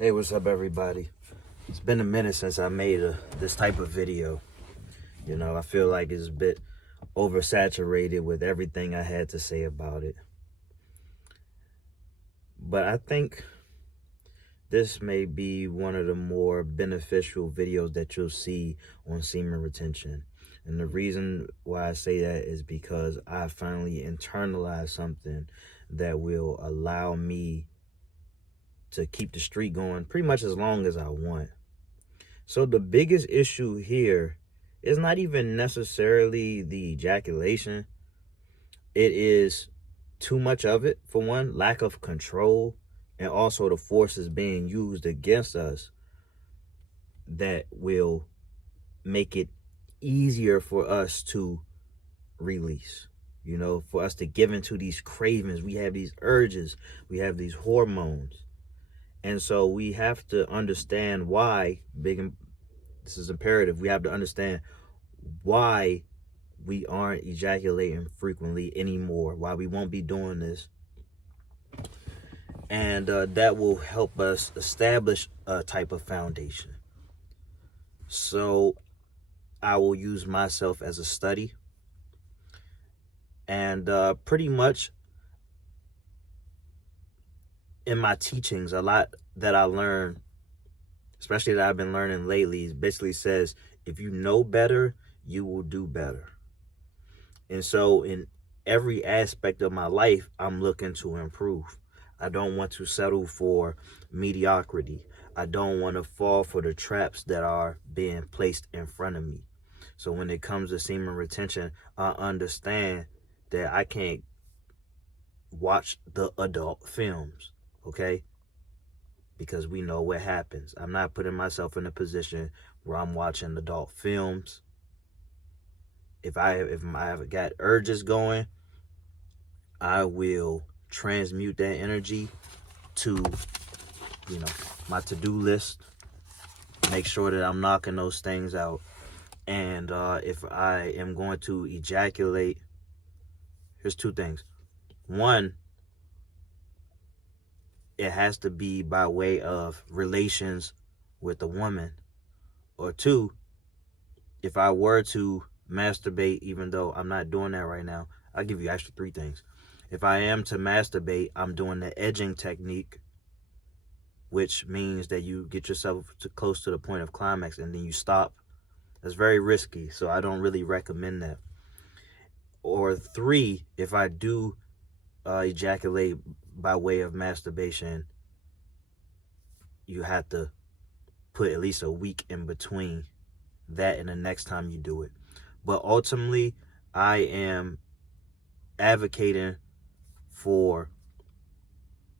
Hey, what's up, everybody? It's been a minute since I made this type of video. I feel like it's a bit oversaturated with everything I had to say about it. But I think this may be one of the more beneficial videos that you'll see on semen retention. And the reason why I say that is because I finally internalized something that will allow me to keep the streak going pretty much as long as I want. So the biggest issue here is not even necessarily the ejaculation. It is too much of it, for one, lack of control, and also the forces being used against us that will make it easier for us to release. For us to give into these cravings. We have these urges, we have these hormones. And so we have to understand why, this is imperative, we have to understand why we aren't ejaculating frequently anymore, why we won't be doing this. And that will help us establish a type of foundation. So I will use myself as a study. And pretty much in my teachings, a lot that I learned, especially that I've been learning lately, basically says, if you know better, you will do better. And so in every aspect of my life, I'm looking to improve. I don't want to settle for mediocrity. I don't want to fall for the traps that are being placed in front of me. So when it comes to semen retention, I understand that I can't watch the adult films, okay? Because we know what happens. I'm not putting myself in a position where I'm watching adult films. If I've got urges going, I will transmute that energy to, my to-do list. Make sure that I'm knocking those things out. And if I am going to ejaculate, here's two things. One, it has to be by way of relations with a woman. Or two, if I were to masturbate, even though I'm not doing that right now, I'll give you extra three things. If I am to masturbate, I'm doing the edging technique, which means that you get yourself close to the point of climax and then you stop. That's very risky, so I don't really recommend that. Or three, if I do ejaculate by way of masturbation, you have to put at least a week in between that and the next time you do it. But ultimately, I am advocating for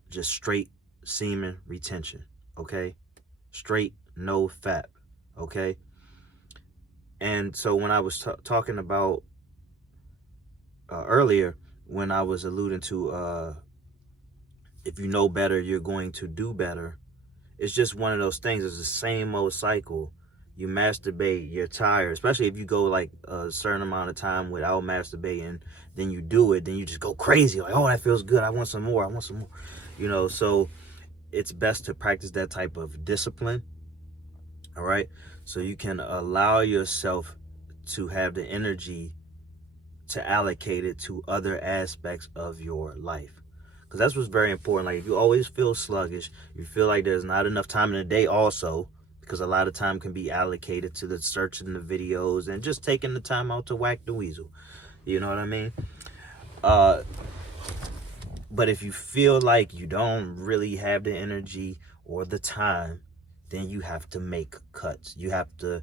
just straight semen retention, okay? Straight, no fap, okay? And so when I was talking about earlier, when I was alluding to if you know better, you're going to do better, it's just one of those things. It's the same old cycle. You masturbate, you're tired, especially if you go like a certain amount of time without masturbating, then you do it, then you just go crazy, like, oh, that feels good, I want some more. So it's best to practice that type of discipline, all right? So you can allow yourself to have the energy to allocate it to other aspects of your life. Because that's what's very important. Like, if you always feel sluggish, you feel like there's not enough time in the day also, because a lot of time can be allocated to the searching the videos and just taking the time out to whack the weasel. You know what I mean? But if you feel like you don't really have the energy or the time, then you have to make cuts. You have to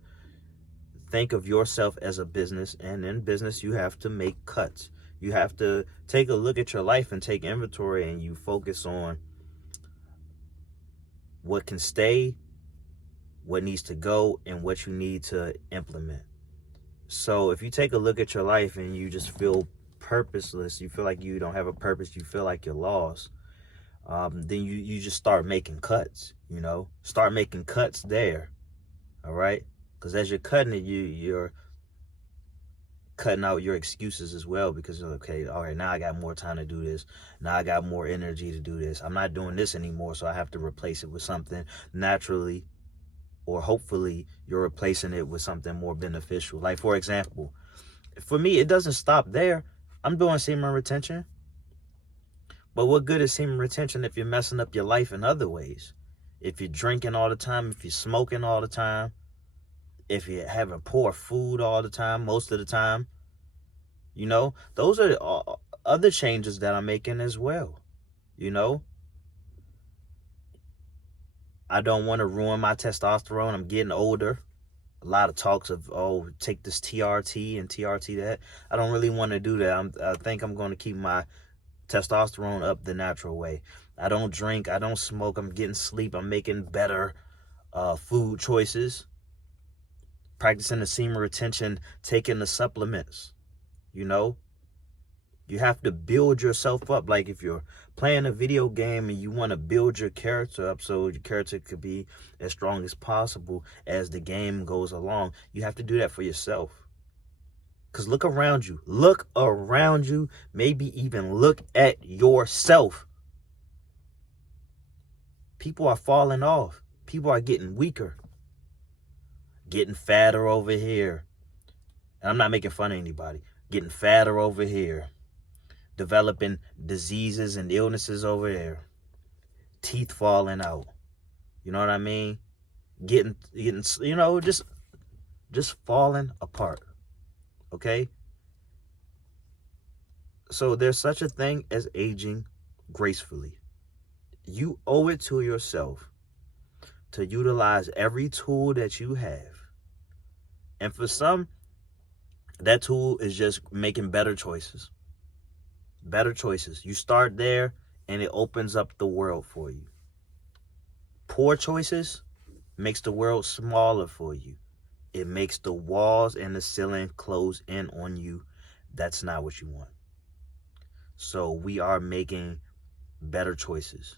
think of yourself as a business, and in business, you have to make cuts. You have to take a look at your life and take inventory, and you focus on what can stay, what needs to go, and what you need to implement. So if you take a look at your life and you just feel purposeless, you feel like you don't have a purpose, you feel like you're lost, then you just start making cuts, Start making cuts there, all right? Because as you're cutting it, you're cutting out your excuses as well, because you're okay, all right, now I got more time to do this. Now I got more energy to do this. I'm not doing this anymore, so I have to replace it with something naturally, or hopefully you're replacing it with something more beneficial. Like, for example, for me, it doesn't stop there. I'm doing semen retention, but what good is semen retention if you're messing up your life in other ways? If you're drinking all the time, if you're smoking all the time, if you're having poor food all the time, most of the time, those are other changes that I'm making as well. I don't want to ruin my testosterone. I'm getting older. A lot of talks of, oh, take this TRT and TRT that. I don't really want to do that. I think I'm going to keep my testosterone up the natural way. I don't drink. I don't smoke. I'm getting sleep. I'm making better food choices. Practicing the semen retention, taking the supplements. You have to build yourself up. Like, if you're playing a video game and you want to build your character up so your character could be as strong as possible as the game goes along, you have to do that for yourself. Because look around you. Look around you. Maybe even look at yourself. People are falling off. People are getting weaker. Getting fatter over here. And I'm not making fun of anybody. Getting fatter over here. Developing diseases and illnesses over there. Teeth falling out. You know what I mean? Getting just falling apart. Okay? So there's such a thing as aging gracefully. You owe it to yourself to utilize every tool that you have. And for some, that tool is just making better choices. Better choices. You start there and it opens up the world for you. Poor choices makes the world smaller for you. It makes the walls and the ceiling close in on you. That's not what you want. So we are making better choices.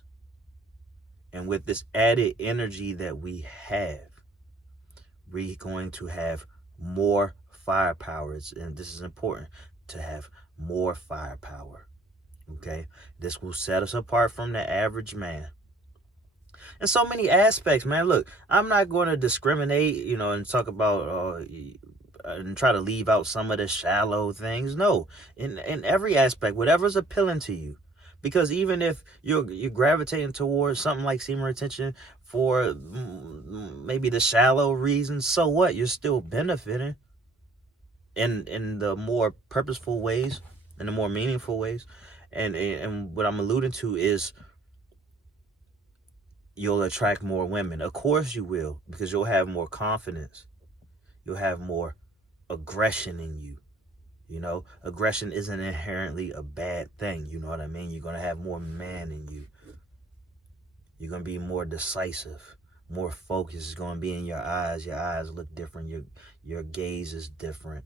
And with this added energy that we have, we're going to have more firepower. And this is important, to have more firepower. Okay? This will set us apart from the average man. In so many aspects, man. Look, I'm not going to discriminate, and talk about and try to leave out some of the shallow things. No, in every aspect, whatever's appealing to you. Because even if you're gravitating towards something like semen retention for maybe the shallow reasons, so what? You're still benefiting in the more purposeful ways, in the more meaningful ways. And what I'm alluding to is, you'll attract more women. Of course you will, because you'll have more confidence. You'll have more aggression in you. Aggression isn't inherently a bad thing. You know what I mean? You're going to have more man in you. You're going to be more decisive, more focused. It's going to be in your eyes. Your eyes look different. Your gaze is different.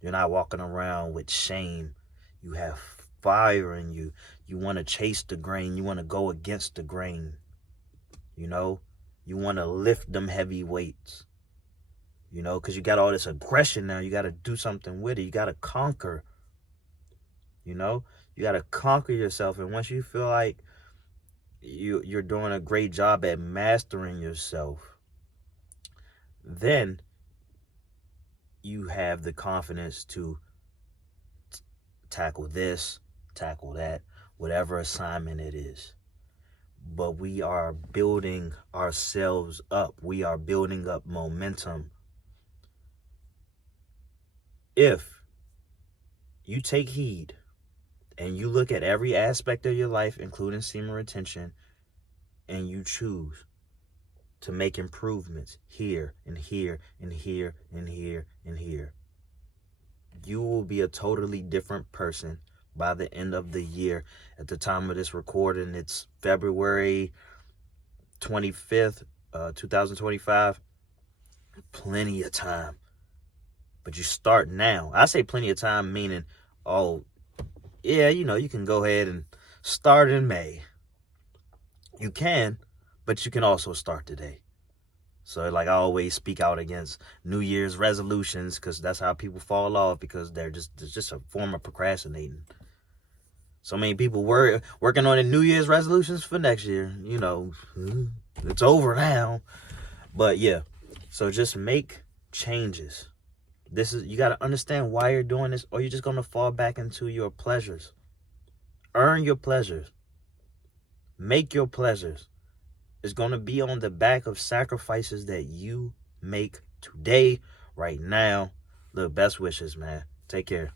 You're not walking around with shame. You have fire in you. You want to chase the grain. You want to go against the grain. You want to lift them heavy weights. Because you got all this aggression now. You got to do something with it. You got to conquer. You got to conquer yourself. And once you feel like you're doing a great job at mastering yourself, then you have the confidence to tackle this, tackle that, whatever assignment it is. But we are building ourselves up. We are building up momentum. If you take heed and you look at every aspect of your life, including semen retention, and you choose to make improvements here and here and here and here and here, you will be a totally different person by the end of the year. At the time of this recording, it's February 25th, 2025. Plenty of time. But you start now. I say plenty of time, meaning, you can go ahead and start in May. You can, but you can also start today. So like I always speak out against New Year's resolutions because that's how people fall off, because it's just a form of procrastinating. So many people were working on the New Year's resolutions for next year. It's over now. But yeah, so just make changes. You got to understand why you're doing this, or you're just going to fall back into your pleasures. Earn your pleasures. Make your pleasures. It's going to be on the back of sacrifices that you make today, right now. Look, best wishes, man. Take care.